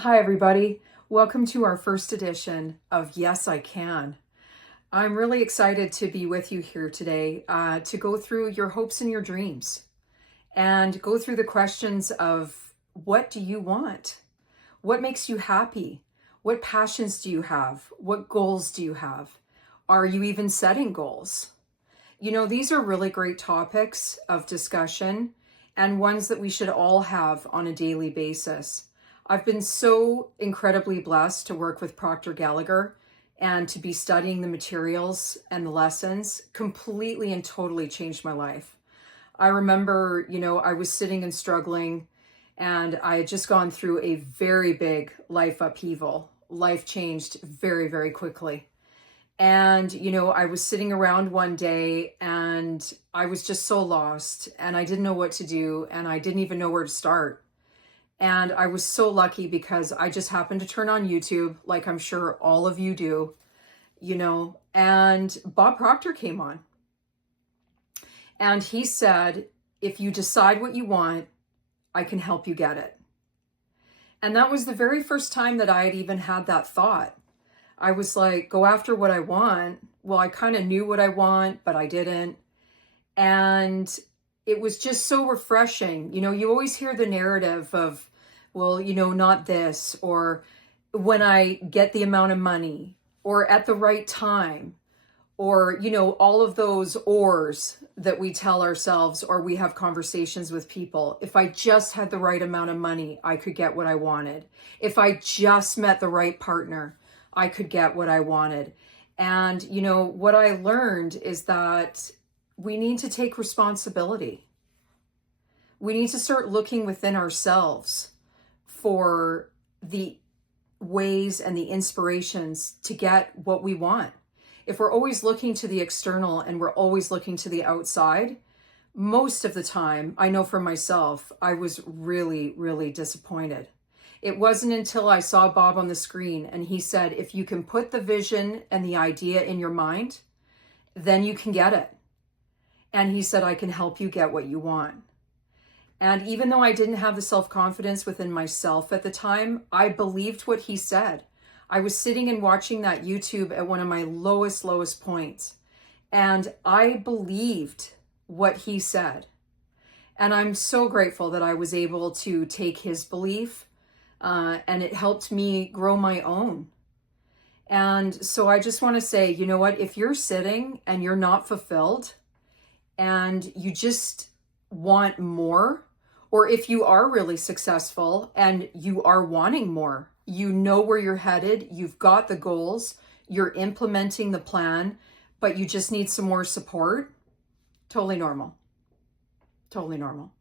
Hi, everybody. Welcome to our first edition of Yes, I Can. I'm really excited to be with you here today to go through your hopes and your dreams and go through the questions of what do you want? What makes you happy? What passions do you have? What goals do you have? Are you even setting goals? You know, these are really great topics of discussion and ones that we should all have on a daily basis. I've been so incredibly blessed to work with Proctor Gallagher and to be studying the materials and the lessons completely and totally changed my life. I remember, I was sitting and struggling and I had just gone through a very big life upheaval. Life changed very, very quickly. And, I was sitting around one day and I was just so lost and I didn't know what to do and I didn't even know where to start. And I was so lucky because I just happened to turn on YouTube, like I'm sure all of you do, and Bob Proctor came on. And he said, if you decide what you want, I can help you get it. And that was the very first time that I had even had that thought. I was like, go after what I want. Well, I kind of knew what I want, but I didn't. And it was just so refreshing. You always hear the narrative of, well, not this, or when I get the amount of money, or at the right time, or, all of those ors that we tell ourselves, or we have conversations with people. If I just had the right amount of money, I could get what I wanted. If I just met the right partner, I could get what I wanted. And, what I learned is that we need to take responsibility. We need to start looking within ourselves for the ways and the inspirations to get what we want. If we're always looking to the external and we're always looking to the outside, most of the time, I know for myself, I was really, really disappointed. It wasn't until I saw Bob on the screen and he said, if you can put the vision and the idea in your mind, then you can get it. And he said, I can help you get what you want. And even though I didn't have the self-confidence within myself at the time, I believed what he said. I was sitting and watching that YouTube at one of my lowest points. And I believed what he said. And I'm so grateful that I was able to take his belief and it helped me grow my own. And so I just want to say, you know what, if you're sitting and you're not fulfilled and you just want more, or if you are really successful and you are wanting more, you know where you're headed, you've got the goals, you're implementing the plan, but you just need some more support, totally normal. Totally normal.